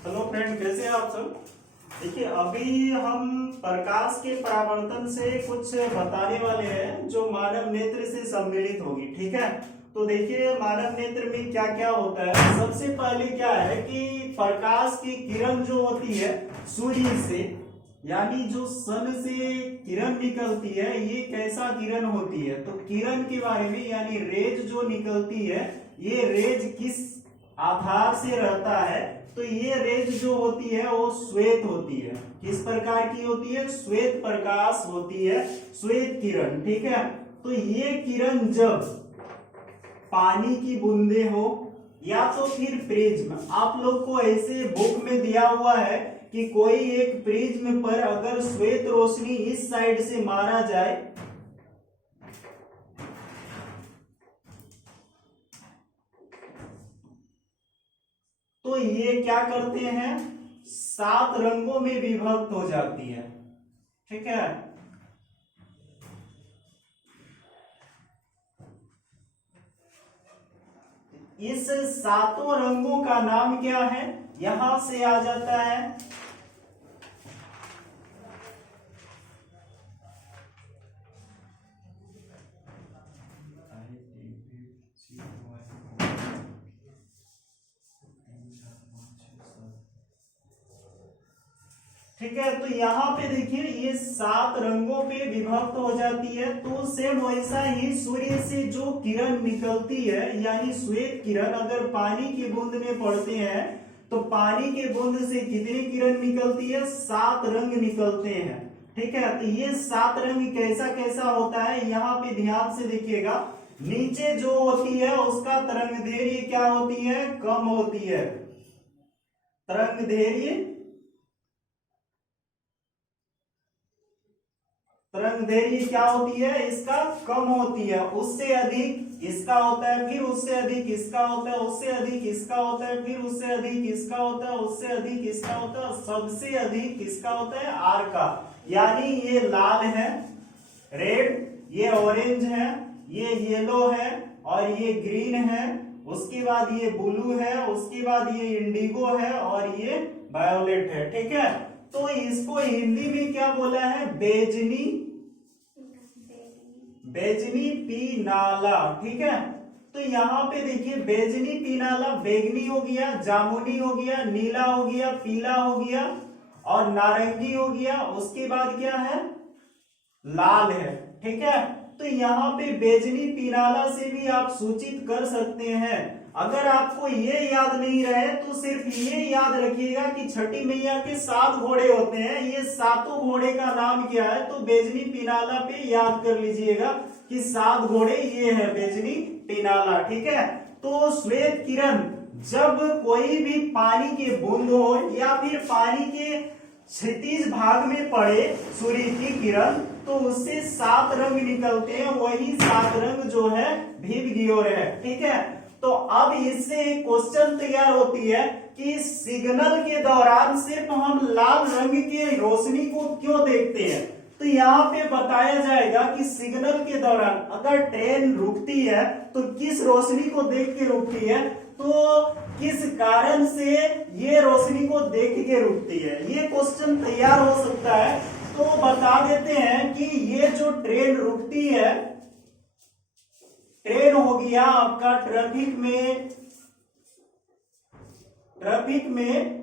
Hello friend, कैसे हैं आप सब। देखिए, अभी हम प्रकाश के परावर्तन से कुछ बताने वाले हैं जो मानव नेत्र से सम्मिलित होगी। ठीक है, तो देखिए मानव नेत्र में क्या क्या होता है। सबसे पहले क्या है कि प्रकाश की किरण जो होती है सूर्य से, यानी जो सन से किरण निकलती है, ये कैसा किरण होती है, तो किरण के बारे में, यानी रेज जो निकलती है, ये रेज किस आधार से रहता है, तो ये रेज जो होती है वो श्वेत होती है। किस प्रकार की होती है? श्वेत प्रकाश होती है, श्वेत किरण। ठीक है, तो ये किरण जब पानी की बूंदे हो या तो फिर प्रिज्म, आप लोग को ऐसे बुक में दिया हुआ है कि कोई एक प्रिज्म पर अगर श्वेत रोशनी इस साइड से मारा जाए, तो ये क्या करते हैं, 7 रंगों में विभक्त हो जाती है। ठीक है, इस 7 रंगों का नाम क्या है, यहां से आ जाता है ठीक है, तो यहाँ पे देखिए ये 7 रंगों पे विभक्त हो जाती है। तो सेम वैसा ही सूर्य से जो किरण निकलती है, यानी श्वेत किरण, अगर पानी की बूंद में पड़ते हैं तो पानी के बूंद से कितनी किरण निकलती है? 7 रंग निकलते हैं। ठीक है, तो ये 7 रंग कैसा कैसा होता है, यहाँ पे ध्यान से देखिएगा। नीचे जो होती है उसका तरंगदैर्घ्य क्या होती है? कम होती है। तरंगदैर्घ्य तरंगदैर्घ्य क्या होती है? इसका कम होती है। उससे अधिक इसका होता है, फिर उससे अधिक इसका होता है, उससे अधिक इसका होता है, फिर उससे अधिक इसका होता है, उससे अधिक इसका होता है, सबसे अधिक इसका होता है आर का। यानी ये लाल है, रेड, ये ऑरेंज है, ये येलो है, और ये ग्रीन है, उसके बाद ये ब्लू है, उसके बाद ये इंडिगो है, और ये वायोलेट है। ठीक है, तो इसको हिंदी में क्या बोला है? बेजनी, बेजनी पीनाला। ठीक है, तो यहाँ पे देखिए बेजनी पीनाला, बैगनी हो गया, जामुनी हो गया, नीला हो गया, पीला हो गया, और नारंगी हो गया। उसके बाद क्या है? लाल है। ठीक है, तो यहाँ पे बेजनी पीनाला से भी आप सूचित कर सकते हैं। अगर आपको ये याद नहीं रहे तो सिर्फ ये याद रखिएगा कि छठी मैया के 7 घोड़े होते हैं, ये 7 घोड़े का नाम क्या है, तो बेजनी पीनाला पे याद कर लीजिएगा कि 7 घोड़े ये है बेजनी पीनाला। ठीक है, तो श्वेत किरण जब कोई भी पानी के बूंद हो या फिर पानी के क्षितिज भाग में पड़े सूर्य की किरण, तो उससे 7 रंग निकलते हैं। वही 7 रंग जो है विबग्योर है। ठीक है, तो अब इससे एक क्वेश्चन तैयार होती है कि सिग्नल के दौरान सिर्फ हम लाल रंग की रोशनी को क्यों देखते हैं। तो यहाँ पे बताया जाएगा कि सिग्नल के दौरान अगर ट्रेन रुकती है तो किस रोशनी को देख के रुकती है, तो किस कारण से ये रोशनी को देख के रुकती है, ये क्वेश्चन तैयार हो सकता है। तो बता देते हैं कि ये जो ट्रेन रुकती है, ट्रेन हो गया आपका ट्रैफिक में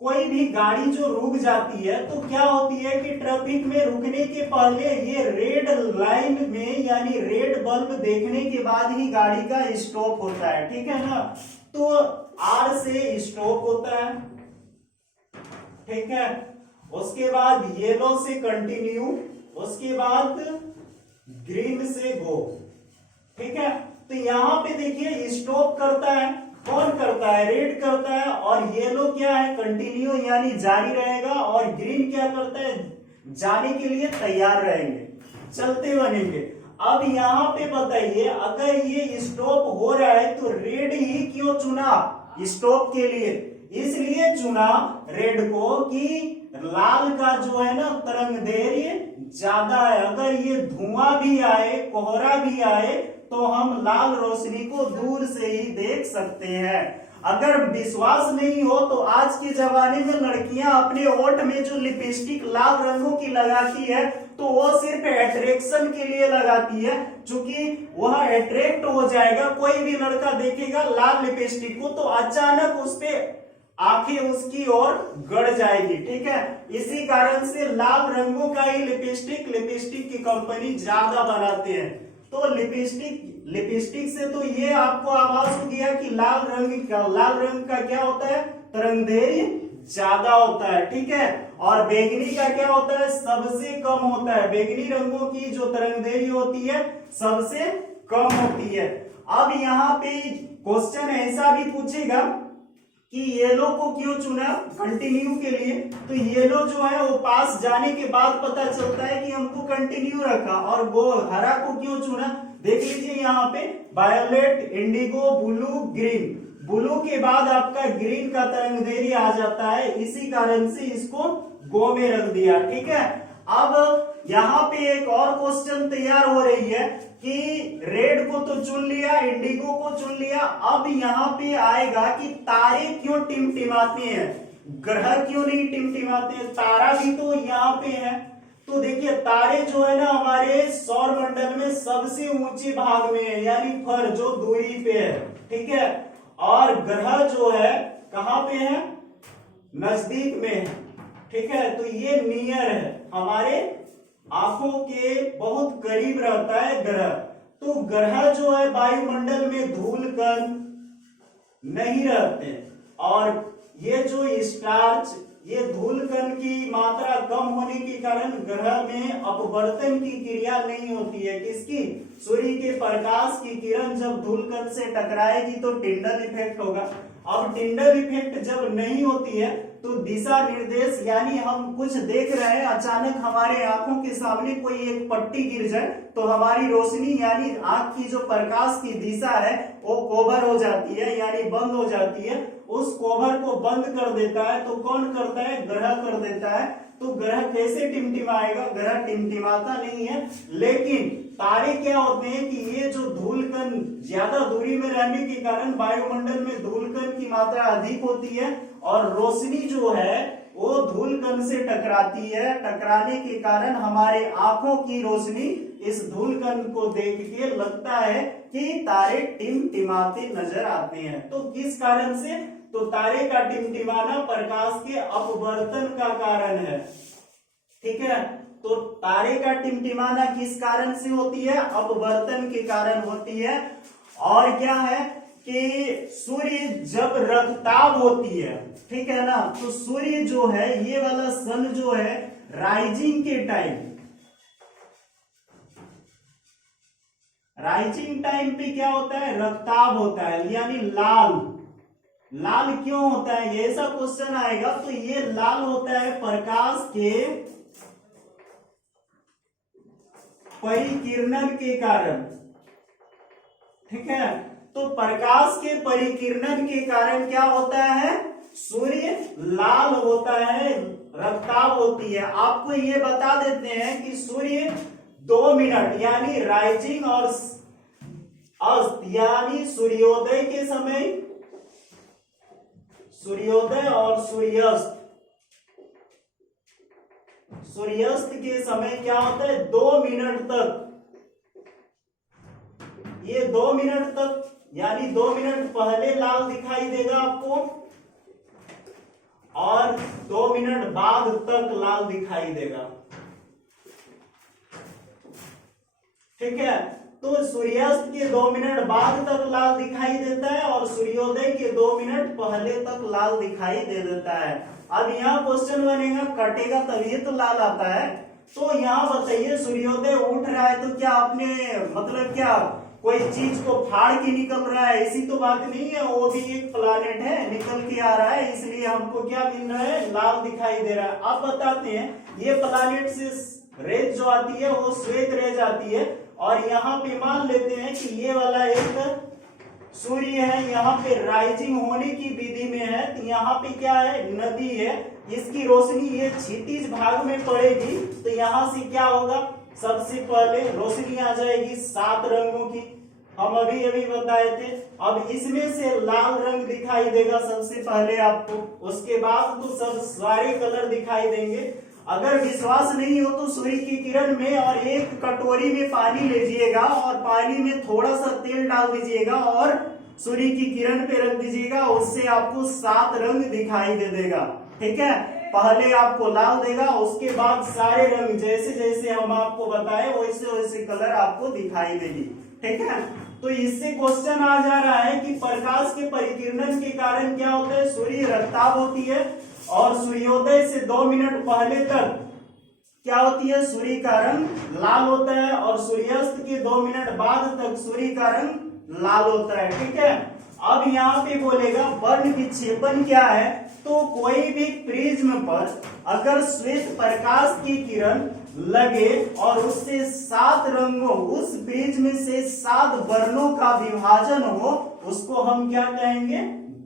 कोई भी गाड़ी जो रुक जाती है, तो क्या होती है कि ट्रैफिक में रुकने के पहले ये रेड लाइन में, यानी रेड बल्ब देखने के बाद ही गाड़ी का स्टॉप होता है। ठीक है ना, तो आर से स्टॉप होता है। ठीक है, उसके बाद येलो से कंटिन्यू, उसके बाद ग्रीन से गो। ठीक है, तो यहाँ पे देखिए स्टॉप करता है, कौन करता है? रेड करता है, और येलो क्या है? कंटिन्यू, यानी जारी रहेगा, और ग्रीन क्या करता है? जाने के लिए तैयार रहेंगे, चलते बनेंगे। अब यहाँ पे बताइए, अगर ये स्टॉप हो रहा है तो रेड ही क्यों चुना स्टॉप के लिए? इसलिए चुना रेड को कि लाल का जो है ना तरंगदैर्घ्य ज्यादा है। अगर ये धुआं भी आए, कोहरा भी आए, तो हम लाल रोशनी को दूर से ही देख सकते हैं। अगर विश्वास नहीं हो तो आज के जमाने में लड़कियां अपने ओठ में जो लिपस्टिक लाल रंगों की लगाती है तो वो सिर्फ अट्रैक्शन के लिए लगाती है, क्योंकि वह अट्रैक्ट हो जाएगा। कोई भी लड़का देखेगा लाल लिपस्टिक को तो अचानक उस पे आंखें उसकी ओर गड़ जाएगी, ठीक है। इसी कारण से लाल रंगों का ही लिपस्टिक की कंपनी ज्यादा बनाते हैं। तो लिपस्टिक से तो ये आपको आभास हो गया कि लाल रंग का क्या होता है, तरंगदैर्घ्य ज्यादा होता है, ठीक है। और बैंगनी का क्या होता है, सबसे कम होता है। बैंगनी रंगों की जो तरंगदैर्घ्य होती है सबसे कम होती है। अब यहाँ पे क्वेश्चन ऐसा भी पूछेगा कि येलो को क्यों चुना कंटिन्यू के लिए, तो येलो जो है वो पास जाने के बाद पता चलता है कि हमको कंटिन्यू रखा। और वो हरा को क्यों चुना, देख लीजिए यहाँ पे violet, Indigo, blue, green. Blue के बाद आपका ग्रीन का तरंगदैर्घ्य आ जाता है, इसी कारण से इसको गो में रख दिया, ठीक है। अब यहाँ पे एक और क्वेश्चन तैयार हो रही है कि रेड को तो चुन लिया, इंडिगो को चुन लिया, अब यहाँ पे आएगा कि तारे क्यों टिमटिमाते हैं, ग्रह क्यों नहीं टिमटिमाते हैं, तारा भी तो यहाँ पे है। तो देखिए तारे जो है ना हमारे सौर मंडल में सबसे ऊंचे भाग में है, यानी फर जो दूरी पे है, ठीक है। और ग्रह जो है कहाँ पे है, नजदीक में है, ठीक है। तो ये नियर है, हमारे आंखों के बहुत करीब रहता है ग्रह। तो ग्रह जो है वायुमंडल में धूल कण नहीं रहते, और ये जो स्टार्च, ये धूल कण की मात्रा कम होने के कारण ग्रह में अपवर्तन की क्रिया नहीं होती है। किसकी, सूर्य के प्रकाश की किरण जब धूल कण से टकराएगी तो टिंडल इफेक्ट होगा। अब टिंडल इफेक्ट जब नहीं होती है तो दिशा निर्देश, यानी हम कुछ देख रहे हैं, अचानक हमारे आंखों के सामने कोई एक पट्टी गिर जाए तो हमारी रोशनी यानी आंख की जो प्रकाश की दिशा है वो कोवर हो जाती है, यानी बंद हो जाती है। उस कोवर को बंद कर देता है तो कौन करता है, ग्रह कर देता है। तो ग्रह कैसे टिमटिमाएगा, ग्रह टिमटिमाता नहीं है। लेकिन तारे क्या होते हैं कि ये जो धूल कण ज्यादा दूरी में रहने के कारण वायुमंडल में धूल कण की मात्रा अधिक होती है और रोशनी जो है वो धूल कण से टकराती है। टकराने के कारण हमारे आंखों की रोशनी इस धूल कण को देख के लगता है कि तारे टिमटिमाते नजर आते हैं। तो किस कारण से, तो तारे का टिमटिमाना प्रकाश के अपवर्तन का कारण है, ठीक है। तो तारे का टिमटिमाना किस कारण से होती है, अपवर्तन के कारण होती है। और क्या है कि सूर्य जब रक्ताभ होती है, ठीक है ना, तो सूर्य जो है ये वाला सन जो है राइजिंग के टाइम पे क्या होता है, रक्ताभ होता है, यानी लाल क्यों होता है, ये ऐसा क्वेश्चन आएगा। तो ये लाल होता है प्रकाश के परिकिरणन के कारण, ठीक है। तो प्रकाश के परिकिरणन के कारण क्या होता है, सूर्य लाल होता है, रक्ताभ होती है। आपको ये बता देते हैं कि सूर्य 2 मिनट यानी राइजिंग और अस्त यानी सूर्योदय के समय, सूर्योदय और सूर्यास्त के समय क्या होता है, 2 मिनट तक, ये 2 मिनट तक यानी 2 मिनट पहले लाल दिखाई देगा आपको और 2 मिनट बाद तक लाल दिखाई देगा, ठीक है। तो सूर्यास्त के 2 मिनट बाद तक लाल दिखाई देता है और सूर्योदय के 2 मिनट पहले तक लाल दिखाई दे देता है। अब यहाँ क्वेश्चन बनेगा, कटेगा तभी तो लाल आता है। तो यहाँ बताइए सूर्योदय उठ रहा है तो क्या आपने मतलब क्या कोई चीज को फाड़ के निकल रहा है, ऐसी तो बात नहीं है। वो भी एक प्लैनेट है, निकल के आ रहा है, इसलिए हमको क्या मिल रहा है, लाल दिखाई दे रहा है। अब बताते हैं ये प्लैनेट से रेज जो आती है वो श्वेत रेज आती है, और यहाँ पे मान लेते हैं कि ये वाला एक सूर्य है, यहाँ पे राइजिंग होने की विधि में है। तो यहाँ पे क्या है, नदी है, इसकी रोशनी ये क्षितिज भाग में पड़ेगी तो यहाँ से क्या होगा, सबसे पहले रोशनी आ जाएगी 7 रंगों की, हम अभी अभी बताए थे। अब इसमें से लाल रंग दिखाई देगा सबसे पहले आपको, उसके बाद तो सब सारे कलर दिखाई देंगे। अगर विश्वास नहीं हो तो सूर्य की किरण में और एक कटोरी में पानी लीजिएगा और पानी में थोड़ा सा तेल डाल दीजिएगा और सूर्य की किरण पे रख दीजिएगा, उससे आपको 7 रंग दिखाई दे देगा। ठीक है, पहले आपको लाल देगा, उसके बाद सारे रंग जैसे जैसे हम आपको बताए वैसे वैसे कलर आपको दिखाई देगी। ठीक है, तो इससे क्वेश्चन आ जा रहा है कि प्रकाश के परिकिरण के कारण क्या होता है, सूर्य रक्ताभ होती है और सूर्योदय से 2 मिनट पहले तक क्या होती है, सूर्य का रंग लाल होता है और सूर्यास्त के 2 मिनट बाद तक सूर्य का रंग लाल होता है। ठीक है, अब यहाँ पे बोलेगा वर्ण विक्षेपण क्या है, तो कोई भी प्रिज्म पर अगर श्वेत प्रकाश की किरण लगे और उससे 7 रंगों, उस प्रिज्म से 7 वर्णों का विभाजन हो, उसको हम क्या कहेंगे,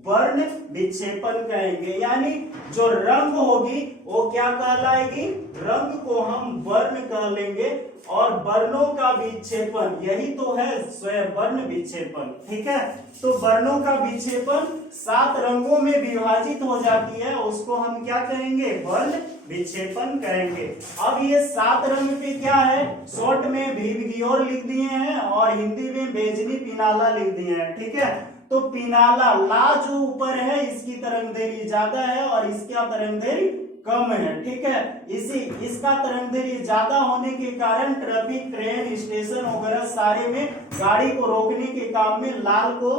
वर्ण विक्षेपण कहेंगे। यानी जो रंग होगी वो क्या कहलाएगी, रंग को हम वर्ण कह लेंगे और वर्णों का विक्षेपण यही तो है स्वयं वर्ण विक्षेपण। ठीक है, तो वर्णों का विक्षेपण 7 रंगों में विभाजित हो जाती है, उसको हम क्या कहेंगे, वर्ण विक्षेपण कहेंगे। अब ये 7 रंग पे क्या है, शॉर्ट में भीमगियोर लिख दिए हैं और हिंदी में बेजनी पिनाला लिख दिए हैं। ठीक है, तो पिनाला ला जो ऊपर है इसकी तरंगदैर्घ्य ज्यादा है और इसका तरंगदैर्घ्य कम है। ठीक है, इसका तरंगदैर्घ्य ज्यादा होने के कारण ट्रैफिक, ट्रेन, स्टेशन वगैरह सारे में गाड़ी को रोकने के काम में लाल को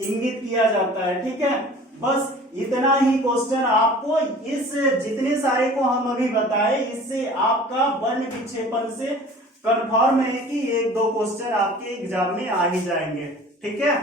इंगित किया जाता है। ठीक है, बस इतना ही क्वेश्चन आपको इस जितने सारे को हम अभी बताए इससे आपका वर्ण विक्षेपण से कंफर्म है कि 1-2 क्वेश्चन आपके एग्जाम में आ ही जाएंगे। ठीक है।